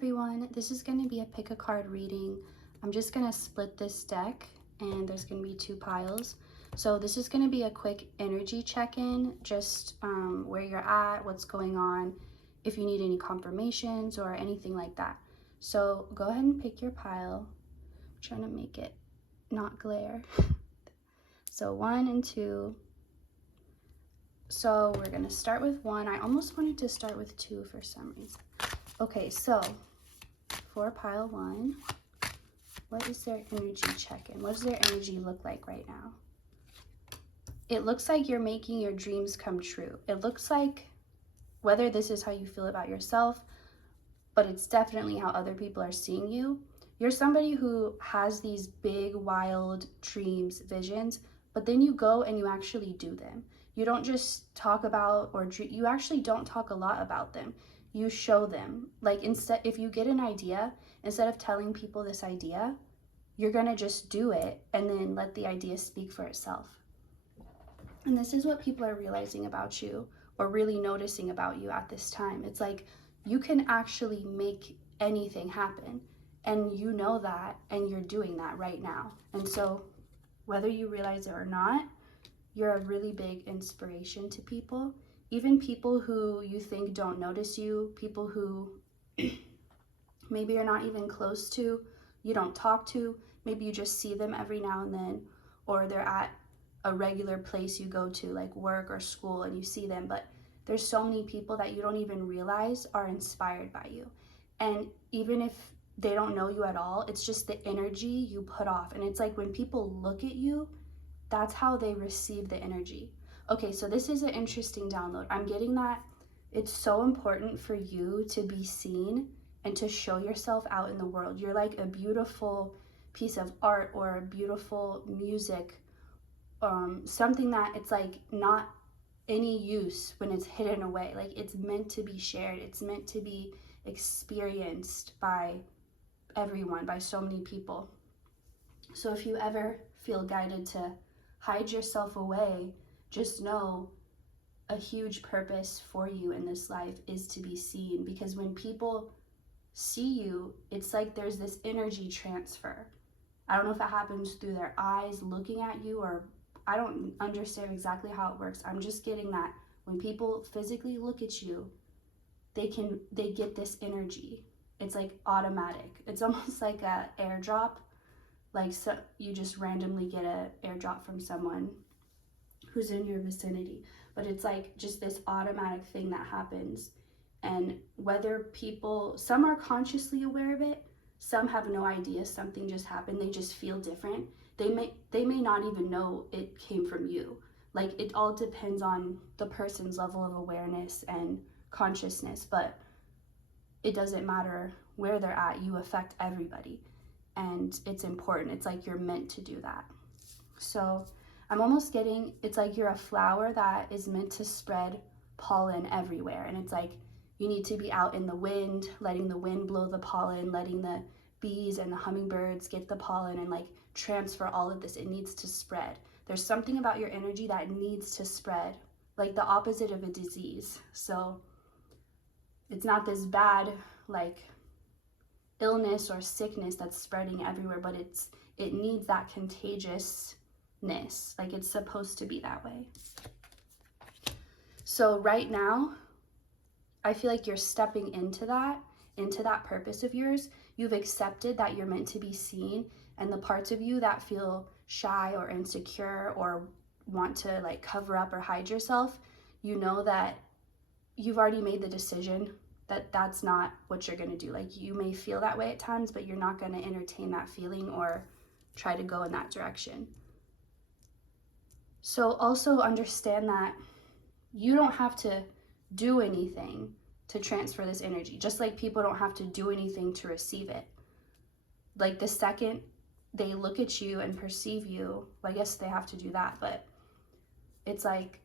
everyone, this is going to be a pick a card reading. I'm just going to split this deck and there's going to be two piles. So this is going to be a quick energy check-in, just where you're at, what's going on, if you need any confirmations or anything like that. So go ahead and pick your pile. I'm trying to make it not glare. So 1 and 2. So we're going to start with 1. I almost wanted to start with 2 for some reason. Okay, so for pile 1, what is their energy check-in? What does their energy look like right now? It looks like you're making your dreams come true. It looks like, whether this is how you feel about yourself, but it's definitely how other people are seeing you. You're somebody who has these big, wild dreams, visions, but then you go and you actually do them. You don't just talk about or you actually don't talk a lot about them. You show them. Like, instead, if you get an idea, instead of telling people this idea, you're gonna just do it and then let the idea speak for itself. And this is what people are realizing about you, or really noticing about you at this time. It's like you can actually make anything happen, and you know that, and you're doing that right now. And so whether you realize it or not, you're a really big inspiration to people. Even people who you think don't notice you, people who maybe you're not even close to, you don't talk to, maybe you just see them every now and then, or they're at a regular place you go to, like work or school, and you see them, but there's so many people that you don't even realize are inspired by you. And even if they don't know you at all, it's just the energy you put off. And it's like when people look at you, that's how they receive the energy. Okay, so this is an interesting download. I'm getting that it's so important for you to be seen and to show yourself out in the world. You're like a beautiful piece of art or a beautiful music, something that it's like not any use when it's hidden away. Like, it's meant to be shared. It's meant to be experienced by everyone, by so many people. So if you ever feel guided to hide yourself away, just know a huge purpose for you in this life is to be seen, because when people see you, it's like there's this energy transfer. I don't know if it happens through their eyes looking at you, or I don't understand exactly how it works. I'm just getting that when people physically look at you, they get this energy. It's like automatic. It's almost like a airdrop. Like, so you just randomly get an airdrop from someone who's in your vicinity, but it's like just this automatic thing that happens. And whether people, some are consciously aware of it, some have no idea something just happened, they just feel different. They may not even know it came from you. Like, it all depends on the person's level of awareness and consciousness, but it doesn't matter where they're at, you affect everybody. And it's important. It's like you're meant to do that. So I'm almost getting, it's like you're a flower that is meant to spread pollen everywhere. And it's like you need to be out in the wind, letting the wind blow the pollen, letting the bees and the hummingbirds get the pollen and like transfer all of this. It needs to spread. There's something about your energy that needs to spread, like the opposite of a disease. So it's not this bad like illness or sickness that's spreading everywhere, but it needs that contagiousness. Like, it's supposed to be that way. So right now, I feel like you're stepping into that purpose of yours. You've accepted that you're meant to be seen, and the parts of you that feel shy or insecure or want to like cover up or hide yourself, you know that you've already made the decision that that's not what you're going to do. Like, you may feel that way at times, but you're not going to entertain that feeling or try to go in that direction. So also understand that you don't have to do anything to transfer this energy, just like people don't have to do anything to receive it. Like, the second they look at you and perceive you, well, I guess they have to do that, but it's like,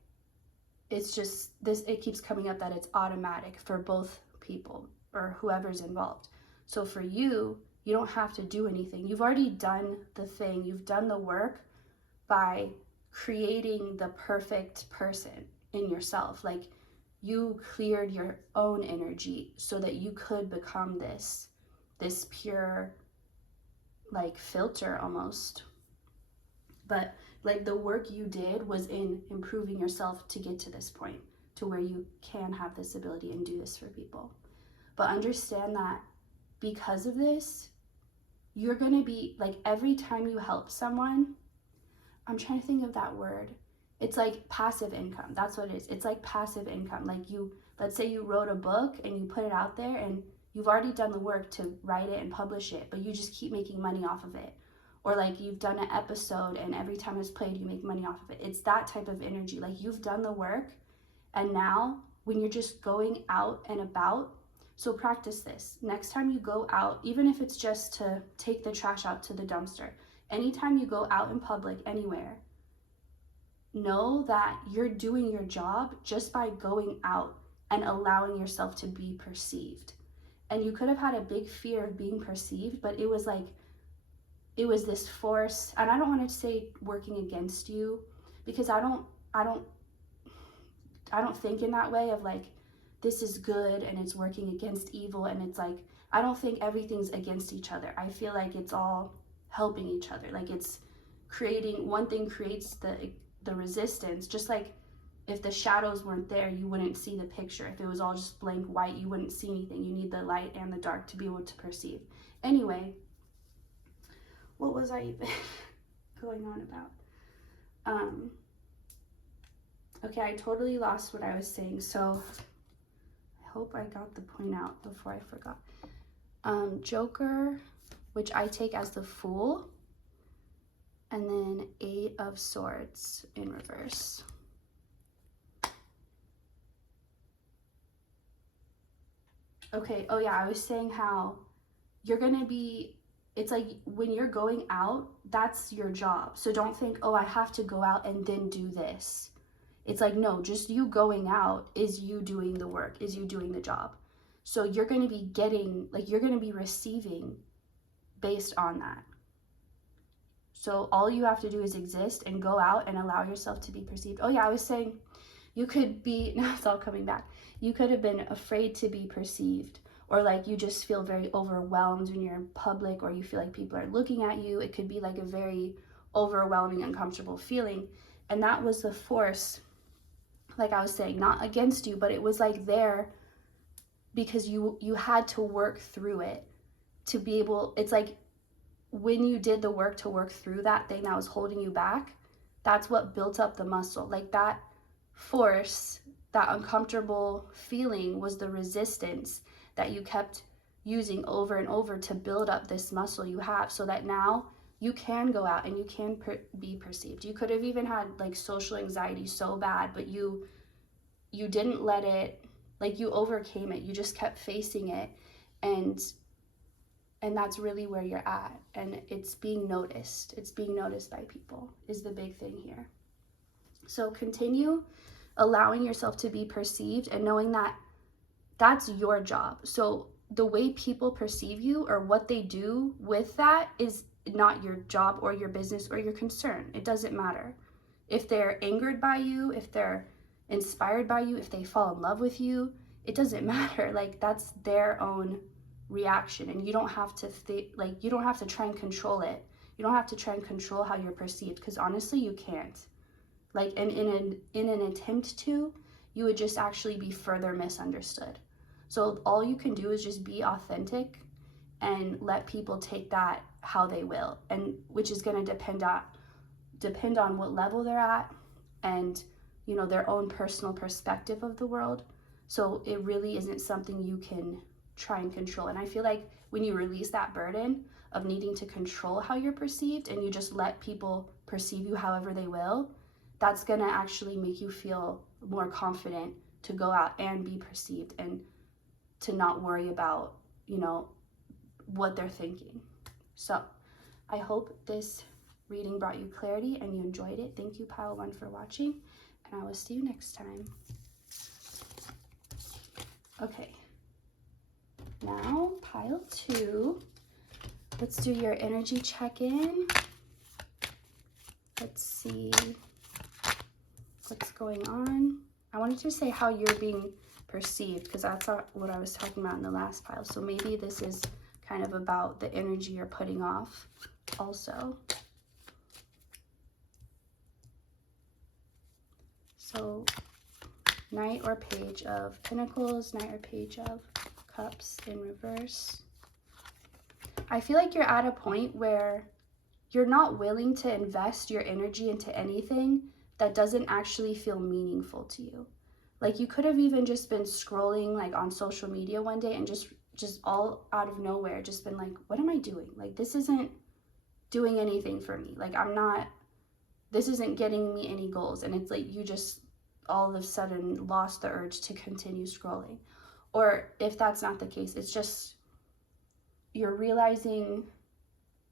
it's just this, it keeps coming up that it's automatic for both people or whoever's involved. So for you, you don't have to do anything. You've already done the thing. You've done the work by creating the perfect person in yourself. Like, you cleared your own energy so that you could become this pure, like, filter almost. But like the work you did was in improving yourself to get to this point, to where you can have this ability and do this for people. But understand that because of this, you're going to be like, every time you help someone, I'm trying to think of that word. It's like passive income. That's what it is. It's like passive income. Like, let's say you wrote a book and you put it out there, and you've already done the work to write it and publish it, but you just keep making money off of it. Or like you've done an episode and every time it's played, you make money off of it. It's that type of energy. Like, you've done the work, and now when you're just going out and about, so practice this. Next time you go out, even if it's just to take the trash out to the dumpster, anytime you go out in public, anywhere, know that you're doing your job just by going out and allowing yourself to be perceived. And you could have had a big fear of being perceived, but it was like, it was this force, and I don't want to say working against you, because I don't think in that way of like, this is good and it's working against evil, and it's like, I don't think everything's against each other. I feel like it's all helping each other. Like, it's creating, one thing creates the resistance. Just like if the shadows weren't there, you wouldn't see the picture. If it was all just blank white, you wouldn't see anything. You need the light and the dark to be able to perceive. Anyway, what was I even going on about? Okay, I totally lost what I was saying. So I hope I got the point out before I forgot. Joker, which I take as the Fool, and then 8 of Swords in reverse. Okay, oh yeah, I was saying how you're gonna be, it's like when you're going out, that's your job. So don't think, oh, I have to go out and then do this. It's like, no, just you going out is you doing the work, is you doing the job. So you're going to be getting, like, you're going to be receiving based on that. So all you have to do is exist and go out and allow yourself to be perceived. Oh yeah, I was saying you could be, now it's all coming back. You could have been afraid to be perceived, or like you just feel very overwhelmed when you're in public, or you feel like people are looking at you. It could be like a very overwhelming, uncomfortable feeling. And that was the force, like I was saying, not against you, but it was like there because you had to work through it to be able, it's like when you did the work to work through that thing that was holding you back, that's what built up the muscle. Like that force, that uncomfortable feeling was the resistance that you kept using over and over to build up this muscle you have, so that now you can go out and you can be perceived. You could have even had like social anxiety so bad, but you didn't let it, like you overcame it. You just kept facing it, and that's really where you're at. And it's being noticed. It's being noticed by people is the big thing here. So continue allowing yourself to be perceived and knowing that that's your job. So the way people perceive you or what they do with that is not your job or your business or your concern. It doesn't matter. If they're angered by you, if they're inspired by you, if they fall in love with you, it doesn't matter. Like that's their own reaction, and you don't have to you don't have to try and control it. You don't have to try and control how you're perceived, because honestly you can't. Like, and in an attempt to, you would just actually be further misunderstood. So all you can do is just be authentic and let people take that how they will, and which is going to depend on what level they're at and, you know, their own personal perspective of the world. So it really isn't something you can try and control. And I feel like when you release that burden of needing to control how you're perceived and you just let people perceive you however they will, that's going to actually make you feel more confident to go out and be perceived and to not worry about, you know, what they're thinking. So I hope this reading brought you clarity and you enjoyed it. Thank you, Pile 1, for watching, and I will see you next time. Okay, now Pile 2, let's do your energy check-in. Let's see what's going on. I wanted to say how you're being perceived, because that's what I was talking about in the last pile. So maybe this is kind of about the energy you're putting off also. So Knight or Page of Pentacles, Knight or Page of Cups in reverse. I feel like you're at a point where you're not willing to invest your energy into anything that doesn't actually feel meaningful to you. Like you could have even just been scrolling like on social media one day and just all out of nowhere just been like, what am I doing? Like this isn't doing anything for me. Like this isn't getting me any goals. And it's like you just all of a sudden lost the urge to continue scrolling. Or if that's not the case, it's just you're realizing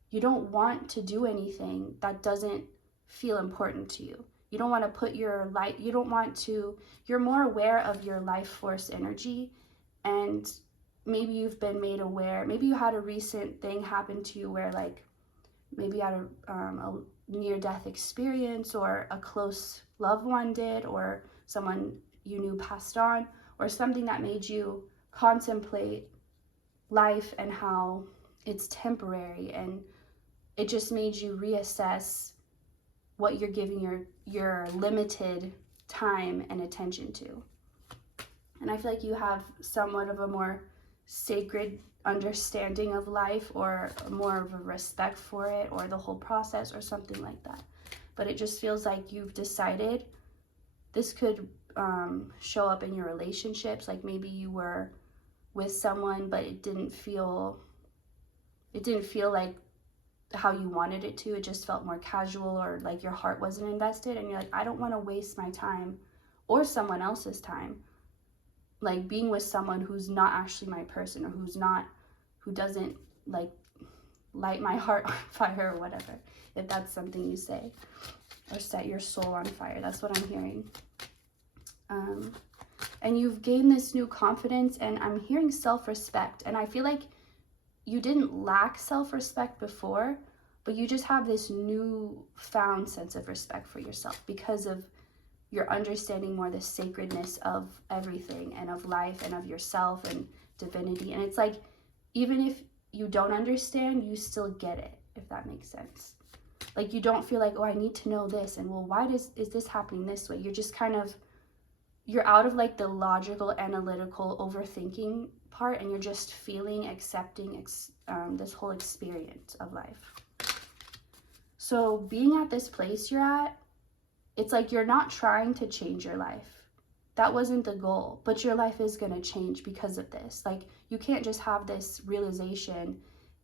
you don't want to do anything that doesn't feel important to you. You don't want to put your life, you're more aware of your life force energy, and maybe you've been made aware, maybe you had a recent thing happen to you where like, maybe you had a near-death experience, or a close loved one did, or someone you knew passed on, or something that made you contemplate life and how it's temporary, and it just made you reassess what you're giving your limited time and attention to. And I feel like you have somewhat of a more sacred understanding of life, or more of a respect for it, or the whole process, or something like that. But it just feels like you've decided this could show up in your relationships. Like maybe you were with someone, but it didn't feel like how you wanted it to. It just felt more casual, or like your heart wasn't invested, and you're like, I don't want to waste my time or someone else's time like being with someone who's not actually my person, or who doesn't like light my heart on fire, or whatever, if that's something you say, or set your soul on fire. That's what I'm hearing. And you've gained this new confidence, and I'm hearing self-respect, and I feel like you didn't lack self-respect before, but you just have this new found sense of respect for yourself because of your understanding more the sacredness of everything, and of life, and of yourself, and divinity. And it's like, even if you don't understand, you still get it, if that makes sense. Like you don't feel like, oh, I need to know this, and well, why is this happening this way? You're just kind of, you're out of like the logical, analytical, overthinking part, and you're just feeling, accepting this whole experience of life. So being at this place you're at, it's like you're not trying to change your life. That wasn't the goal, but your life is going to change because of this. Like you can't just have this realization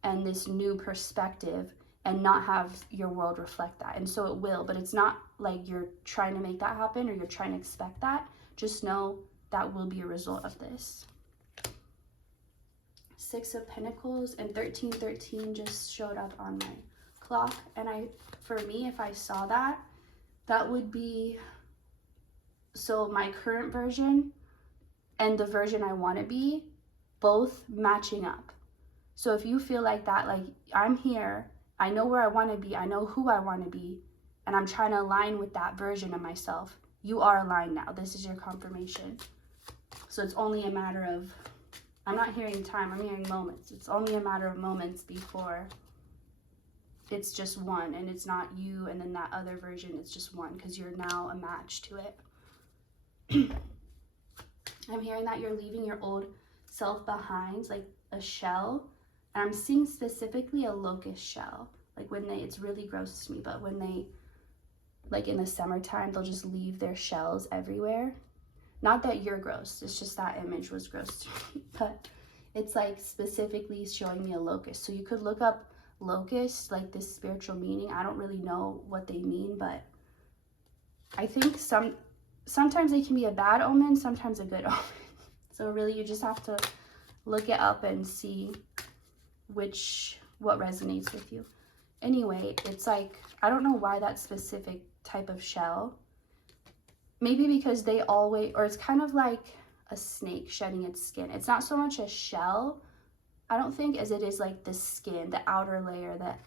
and this new perspective and not have your world reflect that. And so it will, but it's not like you're trying to make that happen, or you're trying to expect that. Just know that will be a result of this. Six of Pentacles and 1313 just showed up on my clock. And for me, if I saw that, that would be, so my current version and the version I want to be, both matching up. So if you feel like that, like I'm here, I know where I want to be, I know who I want to be, and I'm trying to align with that version of myself, you are aligned now. This is your confirmation. So it's only a matter of, I'm not hearing time, I'm hearing moments. It's only a matter of moments before it's just one, and it's not you and then that other version, it's just one, because you're now a match to it. I'm hearing that you're leaving your old self behind, like a shell. And I'm seeing specifically a locust shell. Like when it's really gross to me, but when they, like in the summertime, they'll just leave their shells everywhere. Not that you're gross, it's just that image was gross to me. But it's like specifically showing me a locust. So you could look up locust, like this spiritual meaning. I don't really know what they mean, but I think sometimes they can be a bad omen, sometimes a good omen. So really you just have to look it up and see what resonates with you. Anyway, it's like, I don't know why that specific type of shell. Maybe because they always, or it's kind of like a snake shedding its skin. It's not so much a shell, I don't think, as it is like the skin, the outer layer that,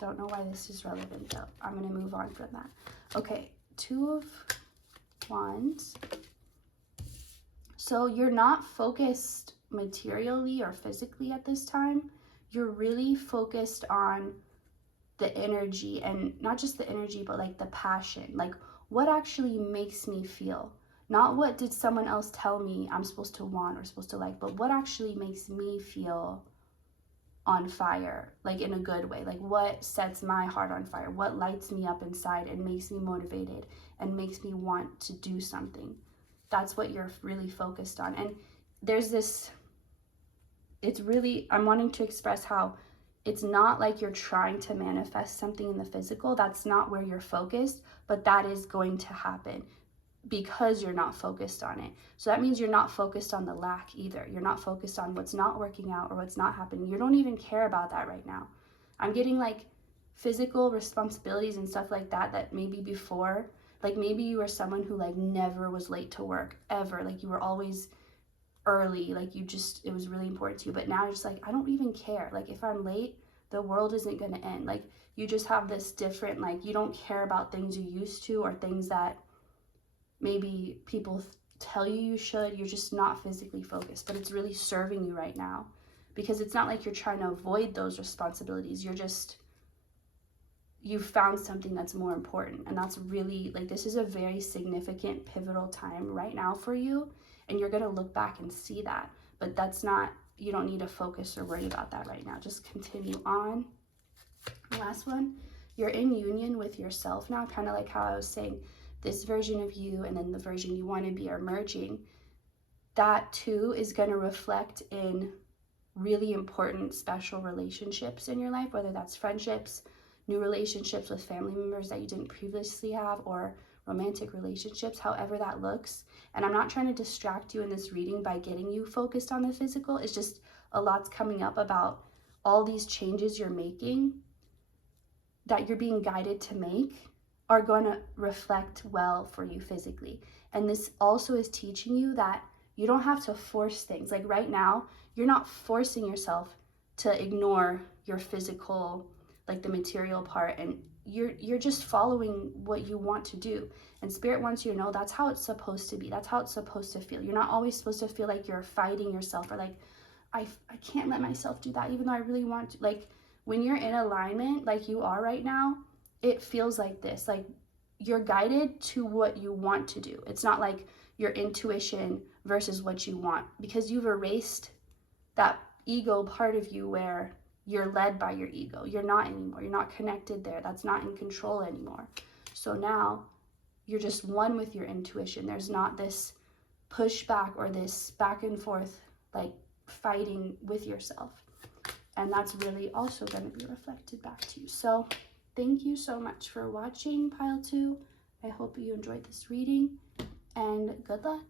don't know why this is relevant though. I'm gonna move on from that. Okay, Two of Wands. So you're not focused materially or physically at this time. You're really focused on the energy, and not just the energy, but like the passion. Like, what actually makes me feel? Not what did someone else tell me I'm supposed to want or supposed to like, but what actually makes me feel on fire, like in a good way. Like, what sets my heart on fire? What lights me up inside and makes me motivated and makes me want to do something? That's what you're really focused on. And there's this, it's really, I'm wanting to express how it's not like you're trying to manifest something in the physical. That's not where you're focused, but that is going to happen because you're not focused on it. So that means you're not focused on the lack either. You're not focused on what's not working out or what's not happening. You don't even care about that right now. I'm getting like physical responsibilities and stuff like that, that maybe before, like maybe you were someone who like never was late to work ever. Like you were always early, like you just, it was really important to you. But now you're just like, I don't even care. Like if I'm late, the world isn't going to end. Like you just have this different, like you don't care about things you used to or things that maybe people tell you you should. You're just not physically focused, but it's really serving you right now, because it's not like you're trying to avoid those responsibilities. You're just, you've found something that's more important. And that's really like, this is a very significant pivotal time right now for you, and you're going to look back and see that. But that's not, you don't need to focus or worry about that right now. Just continue on. Last one, you're in union with yourself now, kind of like how I was saying, this version of you and then the version you want to be are merging. That too is going to reflect in really important, special relationships in your life, whether that's friendships, new relationships with family members that you didn't previously have, or romantic relationships, however that looks. And I'm not trying to distract you in this reading by getting you focused on the physical. It's just a lot's coming up about all these changes you're making that you're being guided to make are going to reflect well for you physically. And this also is teaching you that you don't have to force things. Like right now, you're not forcing yourself to ignore your physical, like the material part, and you're just following what you want to do. And Spirit wants you to know that's how it's supposed to be. That's how it's supposed to feel. You're not always supposed to feel like you're fighting yourself, or like, I can't let myself do that even though I really want to. Like when you're in alignment like you are right now, it feels like this, like you're guided to what you want to do. It's not like your intuition versus what you want, because you've erased that ego part of you where you're led by your ego. You're not anymore. You're not connected there. That's not in control anymore. So now you're just one with your intuition. There's not this pushback or this back and forth, like fighting with yourself. And that's really also going to be reflected back to you. So thank you so much for watching Pile 2. I hope you enjoyed this reading, and good luck.